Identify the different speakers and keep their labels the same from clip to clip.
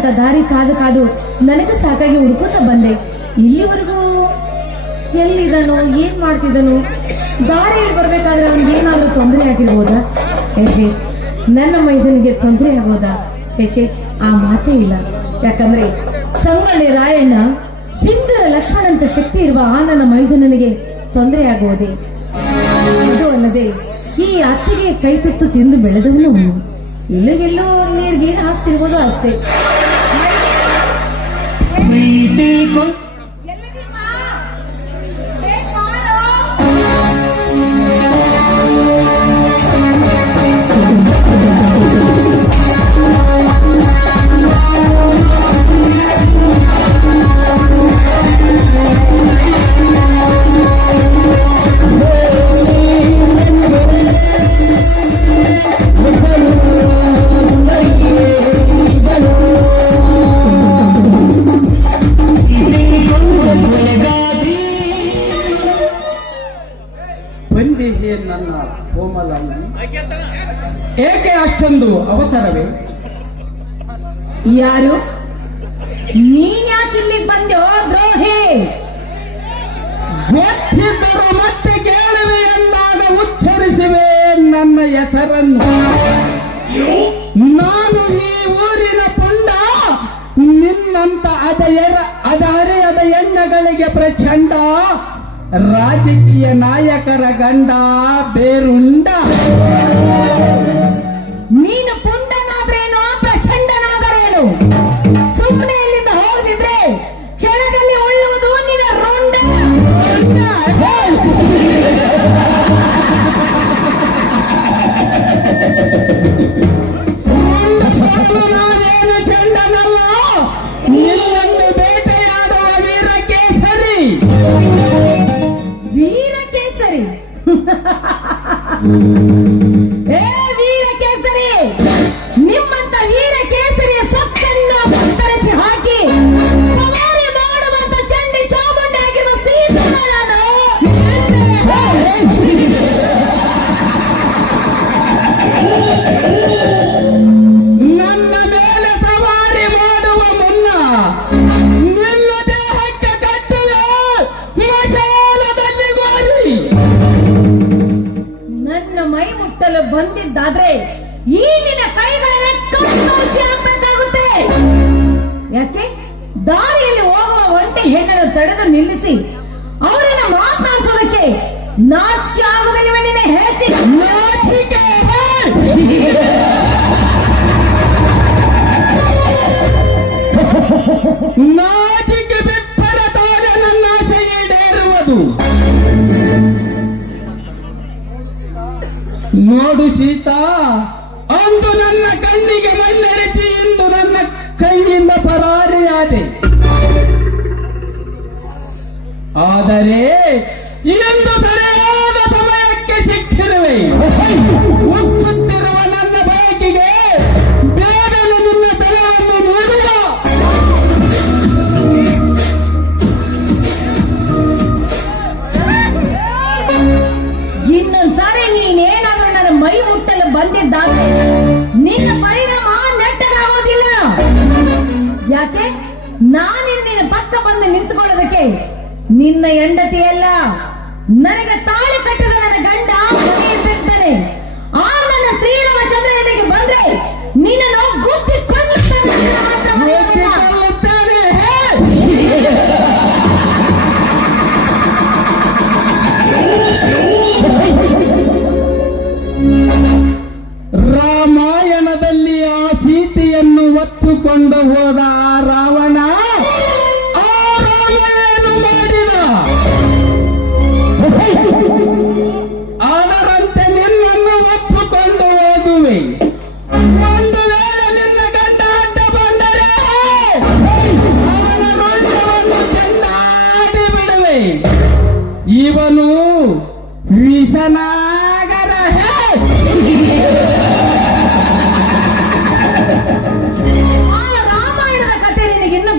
Speaker 1: ಅಂತ ದಾರಿ ಕಾದು ಕಾದು ನನಗೆ ಸಾಕಾಗಿ ಹುಡುಕುತ್ತ ಬಂದೆ. ಇಲ್ಲಿವರೆಗೂ ಎಲ್ಲಿದನು ಏನ್ ಮಾಡ್ತಿದ್ದನು? ದಾರಿಯಲ್ಲಿ ಬರ್ಬೇಕಾದ್ರೆ ಅವ್ನಿಗೆ ಏನಾದ್ರೂ ತೊಂದರೆ ಆಗಿರ್ಬೋದಾ? ನನ್ನ ಮೈದನಿಗೆ ತೊಂದರೆ ಆಗೋದಾ? ಚೇಚೆ ಆ ಮಾತೇ ಇಲ್ಲ. ಯಾಕಂದ್ರೆ ಸಂಗೊಳ್ಳಿ ರಾಯಣ್ಣ ಸಿಂಧೂರ ಲಕ್ಷ್ಮಣಂತ ಶಕ್ತಿ ಇರುವ ಆ ನನ್ನ ಮೈದನನಿಗೆ ತೊಂದರೆ ಆಗುವುದೇ? ಇದು ಅಲ್ಲದೆ ಈ ಅತ್ತಿಗೆ ಕೈ ತುತ್ತು ತಿಂದು ಬೆಳೆದವನು ಇಲ್ಲಿಗೆಲ್ಲೋ ನೀರ್ಗೆ ಹಾಕ್ತಿರ್ಬೋದು ಅಷ್ಟೇ
Speaker 2: ಬಂದಿಹೆ ನನ್ನ ಕೋಮಲಂಗಿ ಏಕೆ ಅಷ್ಟೊಂದು ಅವಸರವೇ?
Speaker 1: ಯಾರು? ನೀನ್ಯಾಕೆ ಇಲ್ಲಿಗೆ ಬಂದ್ಯೋ ದ್ರೋಹಿ?
Speaker 2: ಗೊತ್ತಿದ್ದರು ಮತ್ತೆ ಕೇಳುವೆ ಎಂದಾಗ ಉಚ್ಚರಿಸುವೆ ನನ್ನ ಹೆಸರನ್ನು. ನಾನು ಈ ಊರಿನ ಪುಂಡ. ನಿನ್ನಂತ ಅದ ಅದ ಅರೆಯದ ಎಣ್ಣೆಗಳಿಗೆ ಪ್ರಚಂಡ. ರಾಜಕೀಯ ನಾಯಕರ ಗಂಡ ಬೇರುಂಡ.
Speaker 1: ನೀನು ಮುಟ್ಟಲು ಬಂದಿದ್ದಾದ್ರೆ ಈ ನಿನ್ನ ಕೈಗಳಾಗುತ್ತೆ ಯಾಕೆ? ದಾರಿಯಲ್ಲಿ ಹೋಗುವ ಒಂಟಿ ಹೆಣ್ಣನ್ನು ತಡೆದು ನಿಲ್ಲಿಸಿ ಅವರನ್ನು ಮಾತನಾಡಿಸೋದಕ್ಕೆ ನಾಚಿಕೆ ಆಗುವುದಿಲ್ಲ ನಿನ್ನ ಹೇಸಿ
Speaker 2: ನಾಚಿಕೆ ನೋಡು ಸೀತಾ. ಅಂದು ನನ್ನ ಕಣ್ಣಿಗೆ ಮಣ್ಣೆರಚಿ ಇಂದು ನನ್ನ ಕೈಯಿಂದ ಪರಾರಿಯಾದೆ. ಆದರೆ ಇನ್ನೊಂದು ಸರಿಯಾದ ಸಮಯಕ್ಕೆ ಸಿಕ್ಕಿರುವೆ.
Speaker 1: ನಿಂತುಕೊಳ್ಳೋದಕ್ಕೆ ನಿನ್ನ ಹೆಂಡತಿ ಅಲ್ಲ ನನಗೆ ತಾಳಿ ಕಟ್ಟಿದ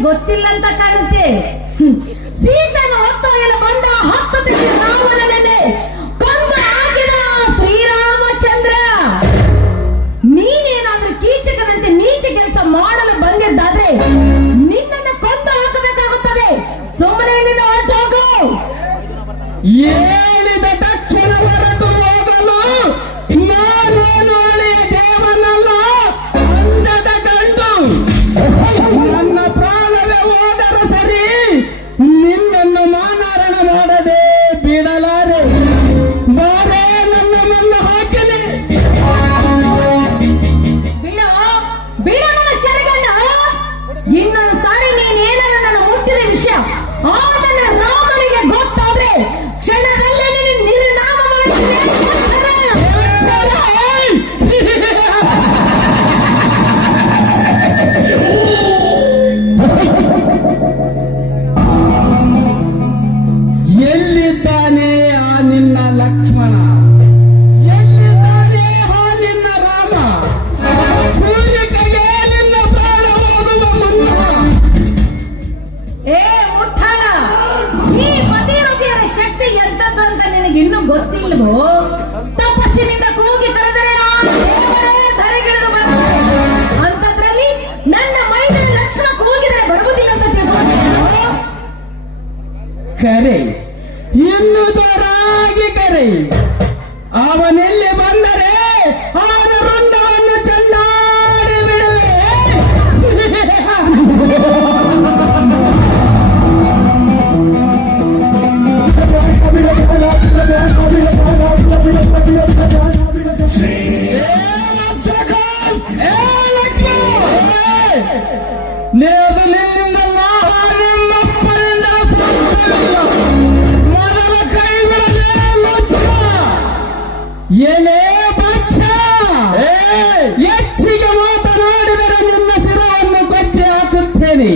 Speaker 1: ಗೊತ್ತಿಲ್ಲ ಅಂತ ಕಾಣುತ್ತೆ ಸೀತನ ಹೊತ್ತು ಬಂದ ಹತ್ತು ನಾವು ಇನ್ನೊಂದು ಸಾರಿ ನೀನೇನನ್ನು ನನ್ನ ಮುಟ್ಟಿದ ವಿಷಯ ಆ? ಗೊತ್ತಿಲ್ವೋ ತಪಸ್ಸಿನಿಂದ ಕೂಗಿ ಕರೆದರೆ ಧರೆಗಿಳಿದು ಬರುತ್ತಾರೆ. ಅಂಥದ್ರಲ್ಲಿ ನನ್ನ ಮೈದನ ಲಕ್ಷಣ ಕೂಗಿದರೆ ಬರುವುದಿಲ್ಲ ಅಂತ?
Speaker 2: ಕರೆ ಇನ್ನೂ ಕರೆ ಹೆಚ್ಚಿಗೆ ಮಾತನಾಡಿದರೆ ನಿನ್ನ ಶಿರವನ್ನು ಬಚ್ಚಿ ಹಾಕುತ್ತೇನೆ.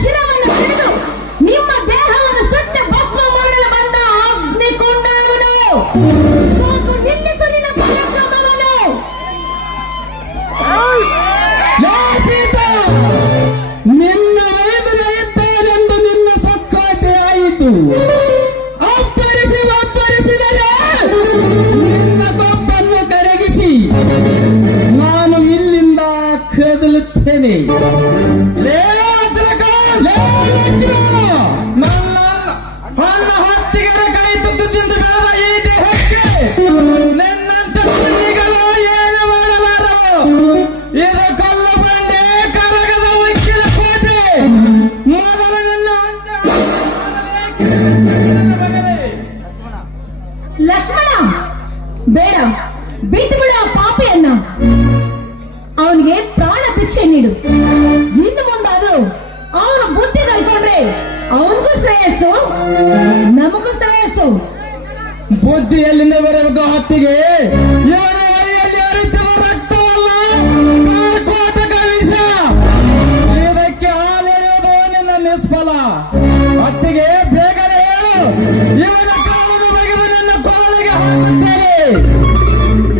Speaker 1: ಶಿರವನ್ನು ಹಿಡಿದು ನಿಮ್ಮ ದೇಹವನ್ನು ಸುಟ್ಟ ಭಸ್ಮ ಮಾಡಲು ಬಂದ ಅಗ್ನಿಕೊಂಡವನು ನಿನ್ನ ಪರಾಕ್ರಮವನ್ನು.
Speaker 2: ಲೇ ನಿನ್ನ ನಿನ್ನ ಆಯಿತು. ಅಪ್ಪರಿಸಿ ನಿನ್ನ ಕೊಪ್ಪನ್ನು ಕರಗಿಸಿ ನಾನು ಇಲ್ಲಿಂದ ಕದಲುತ್ತೇನೆ.
Speaker 1: ಬುದ್ಧಿ
Speaker 2: ಎಲ್ಲಿಂದ ಬರಬೇಕು ಹತ್ತಿಗೆ. ಇವನ ಮೈಯಲ್ಲಿ ಹರಿತಿರುವ ರಕ್ತವಲ್ಲ? ಕಾಲ್ಕೋಟಕ ವಿಷ ಇದಕ್ಕೆ ಹಾಲೆರೆಯುವುದು ನಿನ್ನ ನಿಷ್ಫಲ. ಹತ್ತಿಗೆ ಬೇಗನೆ ಹೇಳು. ಇವನ ಕಾಲನ್ನು ಬಗೆದು ನಿನ್ನ ಕೊರಳಿಗೆ ಹಾಕುತ್ತೇನೆ.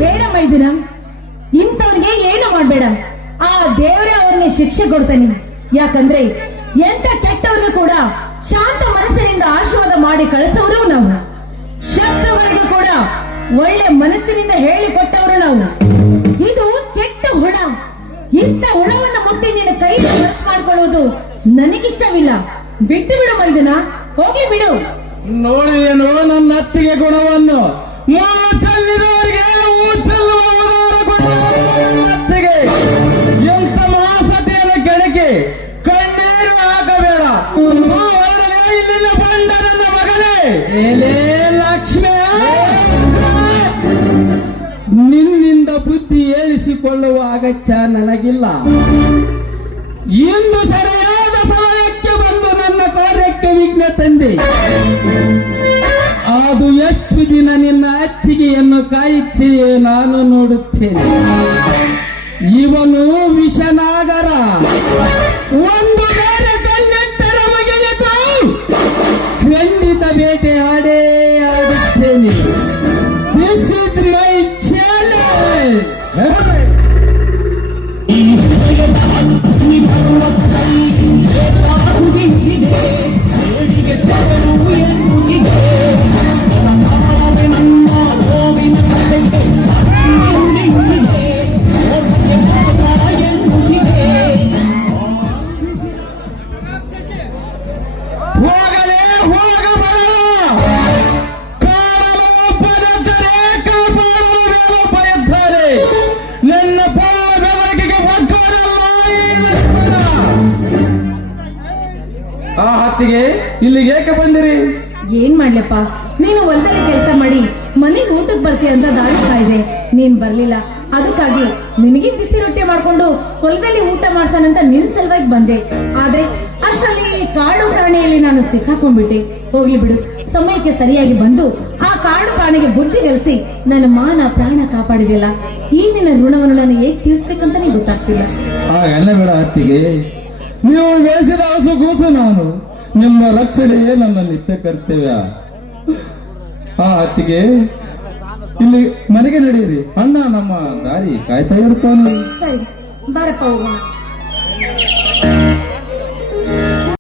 Speaker 1: ಬೇಡ ಮೈದಿನ, ಇಂಥವ್ರಿಗೆ ಏನು ಮಾಡಬೇಡ. ಆ ದೇವರೇ ಅವ್ರಿಗೆ ಶಿಕ್ಷೆ ಕೊಡ್ತಾನೆ. ಯಾಕಂದ್ರೆ ಎಂತ ಕೆಟ್ಟವ್ರಿಗೂ ಕೂಡ ಶಾಂತ ಮನಸ್ಸಿನಿಂದ ಆಶೀರ್ವಾದ ಮಾಡಿ ಕಳಿಸೋರು ನಾವು. ಶತ್ರುಗಳಿಗೂ ಕೂಡ ಒಳ್ಳೆ ಮನಸ್ಸಿನಿಂದ ಹೇಳಿಕೊಟ್ಟವರು ನಾವು. ಇದು ಕೆಟ್ಟ ಹುಣ ಇಂಥ ಹುಣವನ್ನು ಮುಟ್ಟಿ ನಿನ್ನ ಕೈಯಲ್ಲಿ ಮನಸ್ಸು ಮಾಡ್ಕೊಳ್ಳುವುದು ನನಗಿಷ್ಟವಿಲ್ಲ. ಬಿಟ್ಟು ಬಿಡು ಮೈದನ. ಹೋಗಿ ಬಿಡು.
Speaker 2: ನೋಡಿದೆನೋ ನನ್ನ ಅತ್ತಿಗೆ ಗುಣವನ್ನು. ಮೂಲ ಚೆಲ್ಲಿದವರಿಗೆ ಅತ್ತಿಗೆ. ಎಂತ ಮಹಾಸತಿಯನ್ನು ಕೆಳಗೆ ಕಣ್ಣೀರು ಹಾಕಬೇಡ. ಹೂ ಹೊರಡಲೇ ಇಲ್ಲಿಂದ ಬಂಡ ನನ್ನ ಮಗನೇ. ಅಗತ್ಯ ನನಗಿಲ್ಲ. ಇಂದು ಸರಿಯಾದ ಸಮಯಕ್ಕೆ ಬಂದು ನನ್ನ ಕಾರ್ಯಕ್ಕೆ ವಿಘ್ನ ತಂದೆ. ಅದು ಎಷ್ಟು ದಿನ ನಿನ್ನ ಅತ್ತಿಗೆಯನ್ನು ಕಾಯುತ್ತೀಯೇ ನಾನು ನೋಡುತ್ತೇನೆ. ಇವನು ವಿಷನಾಗರ. ಒಂದು ಖಂಡಿತ ಬೇಟೆ ಆಡೇ ಆಡುತ್ತೇನೆ. ಇಲ್ಲಿಗೆ ಯಾಕೆ ಬಂದಿರಿ?
Speaker 1: ಏನ್ ಮಾಡ್ಲಪ್ಪ? ನೀನು ಹೊಲದಲ್ಲಿ ಕೆಲಸ ಮಾಡಿ ಮನೆಗೆ ಊಟಕ್ಕೆ ಬರ್ತೀಯ ಅಂತ ದಾರಿ ಇದೆ. ನೀನ್ ಬರ್ಲಿಲ್ಲ. ಅದಕ್ಕಾಗಿ ನಿನಗೆ ಬಿಸಿ ರೊಟ್ಟಿ ಮಾಡ್ಕೊಂಡು ಹೊಲದಲ್ಲಿ ಊಟ ಮಾಡ್ತಾನಂತ ನಿನ್ ಸಲುವಾಗಿ ಬಂದೆ. ಆದ್ರೆ ಅಷ್ಟರಲ್ಲಿ ಈ ಕಾಡು ಪ್ರಾಣಿಯಲ್ಲಿ ನಾನು ಸಿಕ್ಕಾಕೊಂಡ್ಬಿಟ್ಟೆ. ಹೋಗ್ಲಿ ಬಿಡು. ಸಮಯಕ್ಕೆ ಸರಿಯಾಗಿ ಬಂದು ಆ ಕಾಡು ಪ್ರಾಣಿಗೆ ಬುದ್ಧಿ ಕಲಿಸಿ ನನ್ನ ಮಾನ ಪ್ರಾಣ ಕಾಪಾಡಿದೆಯಲ್ಲ ಈ ನಿನ್ನ ಋಣವನ್ನು ನಾನು ಹೇಗ್ ನೀವು ಗೊತ್ತಾಗ್ತಿಲ್ಲ.
Speaker 2: ಹಾಗೆಲ್ಲ ಬೇಡ ಅತ್ತಿಗೆ. ನೀವು ಬೆಳೆಸಿದ ಹಸು ಕೂಸು ನಾನು. ನಿಮ್ಮ ರಕ್ಷಣೆಯೇ ನನ್ನ ನಿತ್ಯ ಕರ್ತವ್ಯ. ಆ ಹತ್ತಿಗೆ ಇಲ್ಲಿ ಮನೆಗೆ ನಡೆಯಿರಿ. ಅಣ್ಣ ನಮ್ಮ ದಾರಿ ಕಾಯ್ತಾ ಇರ್ತಾನೆ